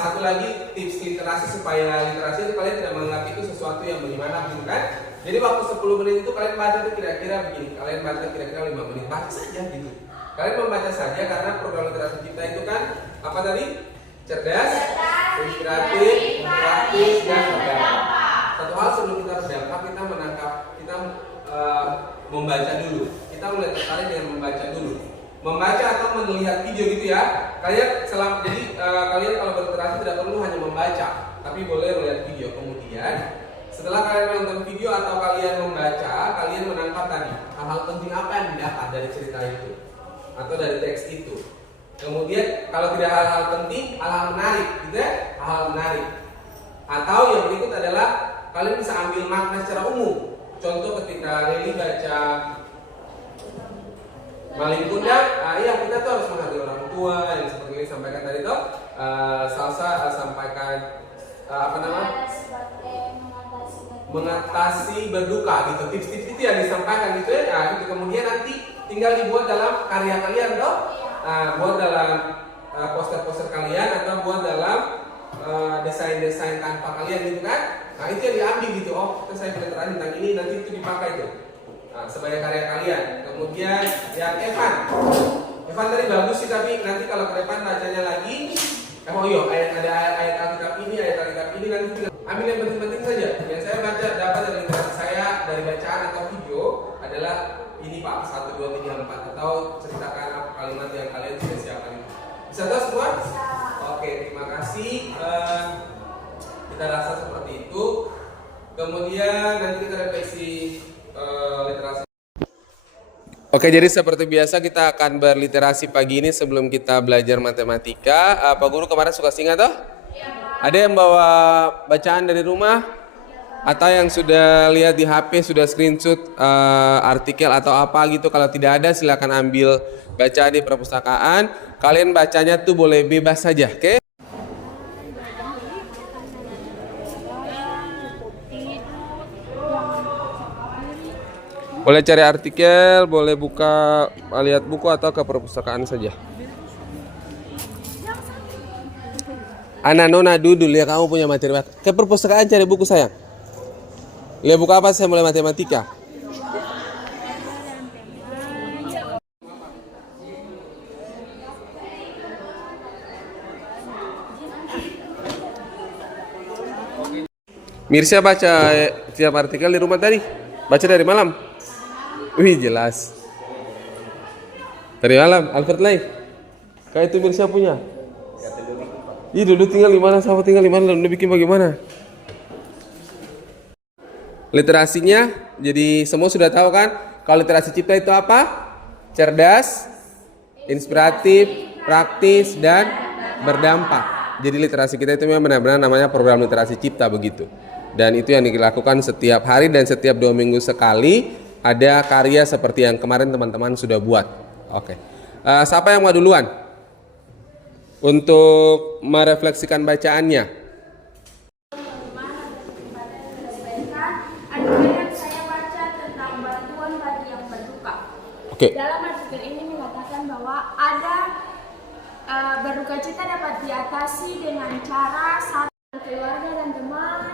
satu lagi tips literasi supaya literasi itu kalian tidak menganggap itu sesuatu yang bagaimana gitu kan. Jadi waktu 10 menit itu kalian baca itu kira-kira begini, kalian baca kira-kira 5 menit, baca saja gitu. Kalian membaca saja karena program literasi kita itu kan apa tadi? Cerdas, inspiratif, praktis, dan berdampak. Satu hal sebelum kita berdampak, kita menangkap, kita membaca dulu. Kita mulai tertarik dengan membaca dulu. Membaca atau melihat video gitu ya. Kalian kalian kalau berliterasi tidak perlu hanya membaca, tapi boleh melihat video. Kemudian setelah kalian menonton video atau kalian membaca, kalian menangkap tadi hal-hal penting apa yang didapat dari cerita itu atau dari teks itu. Kemudian kalau tidak hal-hal penting, hal-hal menarik, gitu ya, hal-hal menarik. Atau yang berikut adalah kalian bisa ambil makna secara umum. Contoh ketika Leli baca Maling Kundang, iya kita tuh harus menghargai orang tua yang seperti ini sampaikan tadi tuh. Salsa sampaikan mengatasi berduka gitu, tips-tips itu yang disampaikan gitu ya. Nah, gitu. Kemudian nanti tinggal dibuat dalam karya kalian toh, buat dalam poster-poster kalian atau buat dalam desain-desain tanpa kalian gitu kan. Nah itu yang diambil gitu, oh saya pelitiran tentang ini, nanti itu dipakai tuh sebagai karya kalian. Kemudian yang Evan tadi bagus sih, tapi nanti kalau ke depan bacanya lagi, ada ayat Alkitab ini nanti tinggal ambil yang penting-penting saja. Yang saya baca dapat dari literasi saya dari bacaan atau video adalah ini Pak, 1, 2, 3, 4, atau ceritakan apa kalimat yang kalian sudah siapkan. Bisa tahu semua? Oke, terima kasih. Kita rasa seperti itu. Kemudian nanti kita refleksi literasi. Oke, jadi seperti biasa kita akan berliterasi pagi ini sebelum kita belajar matematika. Pak Guru kemarin suka singa toh? Ada yang bawa bacaan dari rumah? Atau yang sudah lihat di HP, sudah screenshot artikel atau apa gitu? Kalau tidak ada silakan ambil bacaan di perpustakaan. Kalian bacanya tuh boleh bebas saja, oke? Boleh cari artikel, boleh buka, lihat buku atau ke perpustakaan saja. Anak nona dudul ya, kamu punya materi ke perpustakaan cari buku sayang. Lihat buku apa, saya mulai matematika. Mirsya baca tiap artikel di rumah tadi? Baca dari malam? Wih jelas. Dari malam, Alfred Live. Kayak itu Mirsya punya. Ih dulu tinggal di mana, sama tinggal di mana, lalu bikin bagaimana? Literasinya, jadi semua sudah tahu kan? Kalau literasi cipta itu apa? Cerdas, inspiratif, praktis, dan berdampak. Jadi literasi kita itu memang benar-benar namanya program literasi cipta begitu. Dan itu yang dilakukan setiap hari dan setiap 2 minggu sekali ada karya seperti yang kemarin teman-teman sudah buat. Oke. Siapa yang mau duluan untuk merefleksikan bacaannya? Saya baca tentang bantuan bagi yang berduka. Oke. Dalam artikel ini mengatakan bahwa ada berduka cita dapat diatasi dengan cara satu, keluarga dan teman,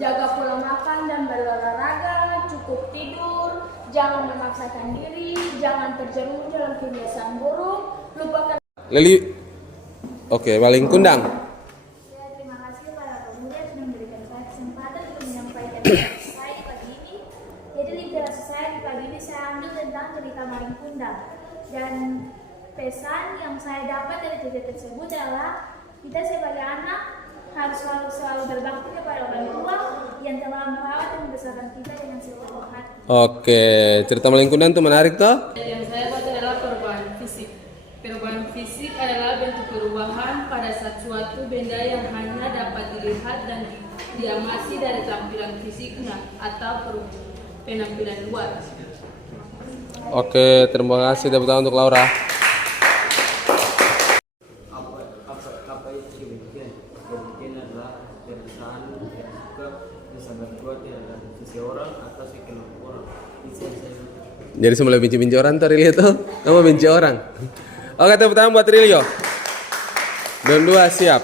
jaga pola makan dan berolahraga, cukup tidur, jangan memaksakan diri, jangan terjerumus dalam kebiasaan buruk, lupakan. Leli, oke, Maling Kundang. Terima kasih para pemuda sudah memberikan saya kesempatan untuk menyampaikan literasi saya di pagi ini. Jadi literasi saya di pagi ini saya ambil tentang cerita Maling Kundang. Dan pesan yang saya dapat dari cerita tersebut adalah kita sebagai anak harus selalu berbakti kepada orang tua yang telah merawat dan membesarkan kita dengan sepenuh hati. Oke, cerita Maling Kundang itu menarik toh? Yang saya baca adalah perubahan fisik. Perubahan fisik adalah bentuk perubahan pada suatu benda yang hanya dapat dilihat dan diamati dari tampilan fisiknya atau penampilan luar. Oke, terima kasih. Tepuk tangan untuk Laura. Apa itu demikian? Demikian adalah kebiasaan yang suka bisa berbuat adalah seseorang atau sekelompok orang. Jadi semula benci-benci orang tuh Rilio tuh, kamu benci orang. Oke, tepuk tangan buat Rilio. Dan 2 siap.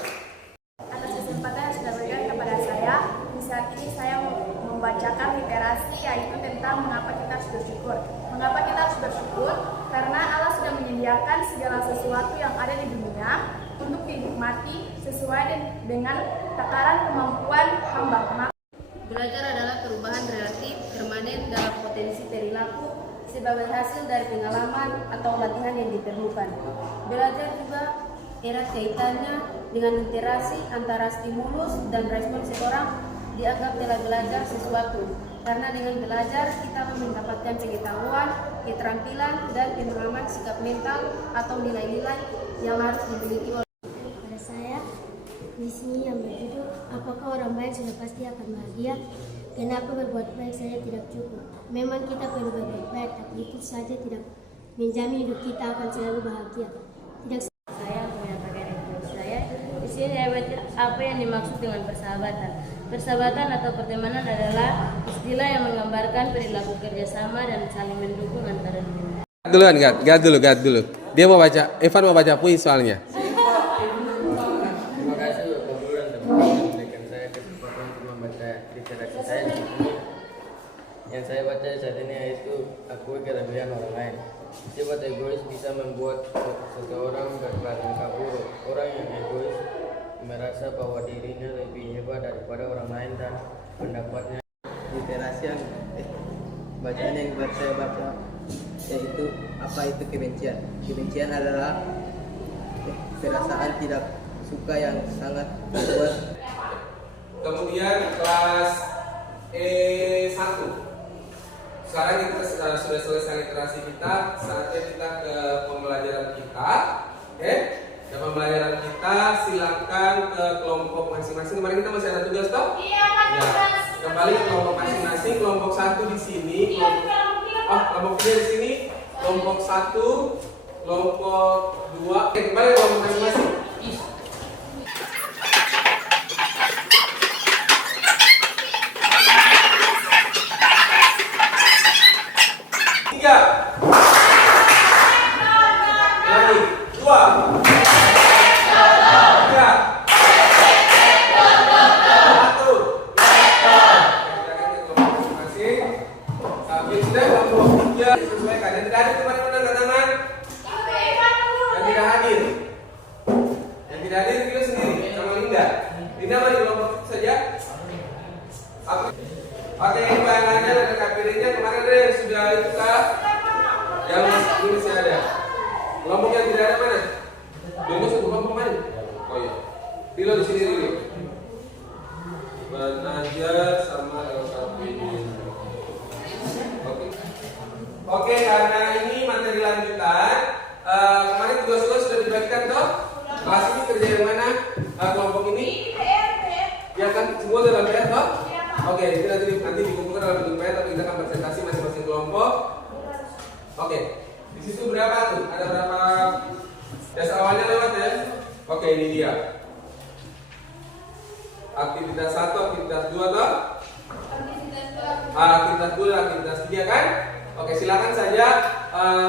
Atas kesempatan yang sudah diberikan kepada saya, di saat ini saya membacakan literasi yaitu tentang mengapa kita harus bersyukur. Mengapa kita harus bersyukur? Karena Allah sudah menyediakan segala sesuatu yang ada di dunia untuk dinikmati sesuai dengan takaran kemampuan hamba. Belajar adalah perubahan relatif permanen dalam potensi perilaku sebagai hasil dari pengalaman atau latihan yang diperlukan. Belajar juga erat kaitannya dengan interaksi antara stimulus dan respon seseorang dianggap telah belajar sesuatu. Karena dengan belajar kita mendapatkan pengetahuan, keterampilan, dan pemahaman sikap mental atau nilai-nilai yang harus dimiliki oleh. Pada saya, di sini yang berjudul apakah orang baik sudah pasti akan bahagia? Kenapa berbuat baik saja tidak cukup? Memang kita perlu berbuat baik, tapi itu saja tidak menjamin hidup kita akan selalu bahagia. Tidak. Saya menyatakan itu saya. Di sini saya baca apa yang dimaksud dengan persahabatan. Persahabatan atau pertemanan adalah istilah yang menggambarkan perilaku kerjasama dan saling mendukung antara dua. Duluan, Gad dulu. Dia mau baca, Evan mau baca puisi soalnya. Terima kasih Bapak Guru dan teman-teman yang memberikan saya kesempatan untuk membaca literasi saya di sini. Yang saya baca saat ini yaitu akui kelebihan orang lain. Sifat egois bisa membuat seseorang berprasangka buruk. Orang yang egois merasa bahwa dirinya lebih hebat daripada orang lain dan pendapatnya. Literasi yang bacaan yang saya baca yaitu apa itu kebencian. Kebencian adalah perasaan tidak suka yang sangat kuat. Kemudian kelas E1. Sekarang kita sudah selesai literasi kita, saatnya kita ke pembelajaran kita. Oke? Dan pembelajaran kita silakan ke kelompok masing-masing. Kemarin kita masih ada tugas toh? Iya, Pak. Ya. Kembali ke kelompok masing-masing. Kelompok 1 di sini, kelompok 3 di sini, kelompok 1, kelompok 2. Oke, kembali ke kelompok masing-masing. Oke, bahannya dan KPD-nya kemarin ada yang sudah itu kah? Yang ini masih ada. Kelompok yang tidak ada mana? Dulu satu kelompok mana? Oh iya. Dilo di sini dulu. Belajar sama LKPD. Oke, karena ini materi lanjutan. Kemarin tugas-tugas sudah dibagikan toh? Kelas ini kerja yang mana? Kelompok ini? Ya kan, semua dalam PR toh? Oke, itu nanti dikumpulkan dalam bentuk PR, tapi kita akan presentasi masing-masing kelompok. Oke, di situ berapa tuh? Ada berapa? Tes awalnya lewat ya? Oke, ini dia. Aktivitas 1, aktivitas 2 toh? Aktivitas 2, aktivitas 3 kan? Oke, silakan saja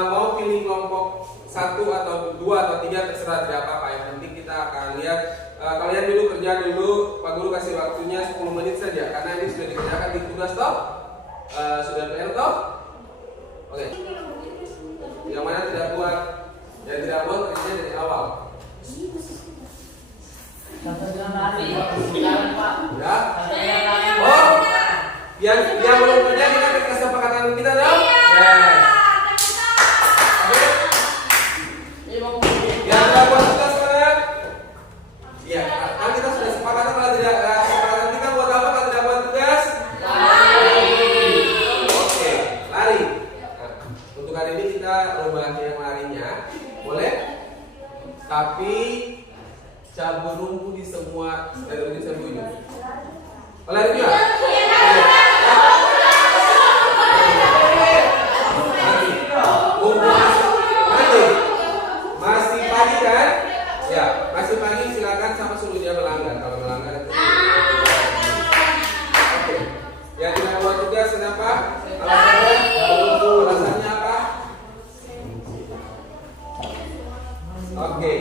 mau pilih kelompok 1 atau 2 atau 3 terserah, tidak apa-apa. Yang penting kita akan lihat. Kalian dulu kerja dulu, Pak Guru kasih waktunya 10 menit saja karena ini sudah dikerjakan di tugas toh? Sudah PR toh? Oke. Yang mana tidak buat? Yang tidak buat kerjanya dari awal. Ya? Oh, yang belum kerja kita ke kesepakatan kita dong? Yes. Oke. Yang tidak buat tugas mana? Iya, kan kita sudah sepakat kalau tidak kesepakatan kita buat apa kalau tidak buat tugas? Lari. Oke, lari. Nah, untuk hari ini kita rubah yang larinya, boleh? Tapi cabut rumput di semua dari ujung sampai ujung. Lari juga? Masih pagi kan? Ya, masih pagi silakan sama suruh dia melanggar. Kalau melanggar itu. Oke. Yang tidak buat tugas kenapa? Alasannya apa? Oke.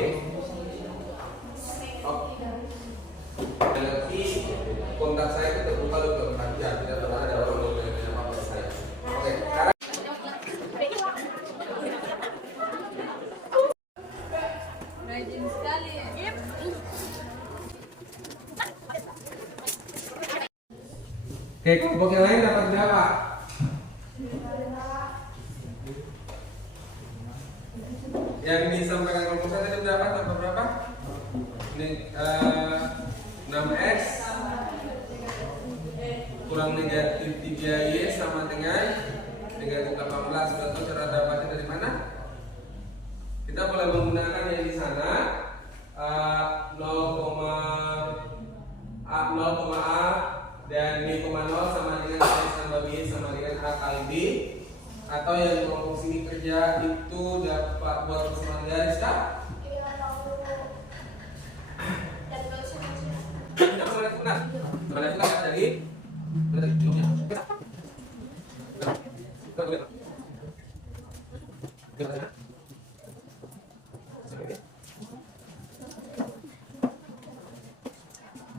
sekali. Oke, kelompok yang lain dapat berapa? Yang disampaikan kelompok saya tadi berapa? Dapat berapa? Ini 6x kurang negatif 3y sama dengan negatif 18. Sudah tahu cara dapatnya dari mana? Kita boleh menggunakan yang di sana 0,a dan b, 0 sama dengan x tambah b sama dengan a kali b, atau yang kelompok sini kerja itu dapat buat persamaan garis kah? Mana itu kan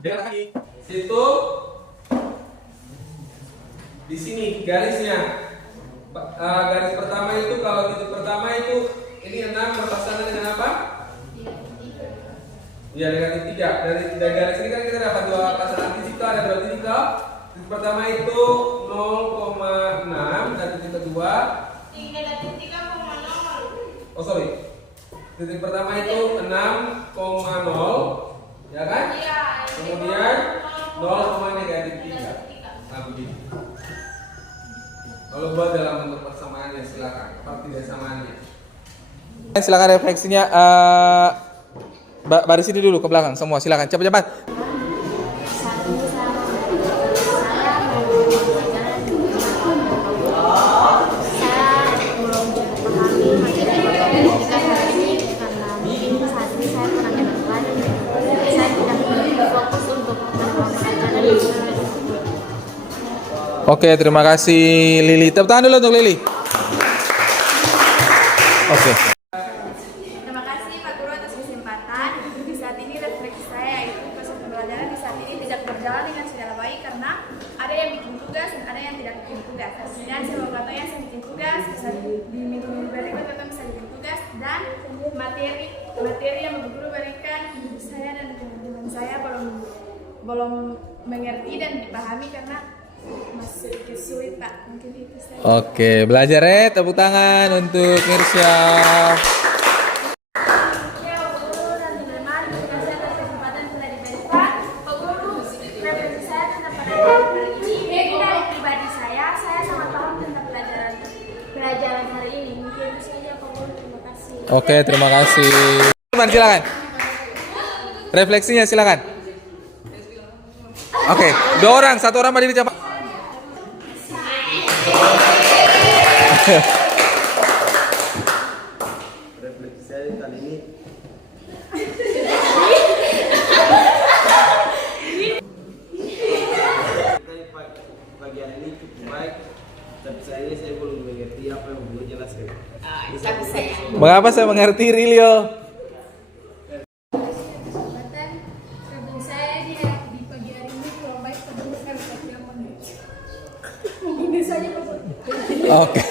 dari lagi situ di sini garisnya. Garis pertama itu kalau titik pertama itu ini 6 berpasangan dengan apa? Ya dengan titik 3. Dari garis ini kan kita dapat dua pasangan titik, ada dua titik. Titik pertama itu 0,6 dan titik kedua oh sorry, titik pertama itu 6,0 ya kan? Kemudian 0, negatif 3. Nah begini. Kalau buat dalam bentuk persamaannya silakan, tidak samaannya. Silakan refleksinya. Baris ini dulu ke belakang semua, silakan cepat-cepat. Saat ini saya belum cukup pahami materi pendidikan hari ini karena mungkin saat ini saya kurang depan. Saya tidak memiliki fokus untuk melakukan pelajaran di sekolah. Oke, terima kasih Lili. Tepuk tangan dulu untuk Lili. Oke. Terima kasih Pak Guru atas kesempatan. Di saat ini refleksi saya yaitu proses pembelajaran di saat ini tidak berjalan dengan segala baik karena ada yang bikin tugas dan ada yang tidak bikin tugas. Dan semoga yang saya bikin tugas bisa di minggu berikut atau bisa bikin tugas dan materi yang Bu Guru berikan saya dan teman-teman saya belum mengerti dan dipahami karena masih kesulit Pak. Mungkin itu saya. Oke, belajar tepuk tangan untuk Mirsya. Ya, Pak Guru dan teman-teman, terima kasih atas kesempatan yang telah diberikan. Pak Guru, referensi saya tentang pelajaran hari ini. Dari pribadi saya sangat paham tentang pelajaran hari ini. Mungkin itu saja Pak Guru, terima kasih. Oke, terima kasih. Silakan. Refleksinya silakan. Oke, 2 orang, 1 orang berdiri cepat. Refleksi saya kali ini pagi hari ini cukup baik, tapi saya belum mengerti apa yang belum jelaskan. Mengapa saya mengerti Rilio? Kesempatan referensi saya di pagi hari ini kurang baik sebelum saya mungkin itu saja Pak Guru. Oke.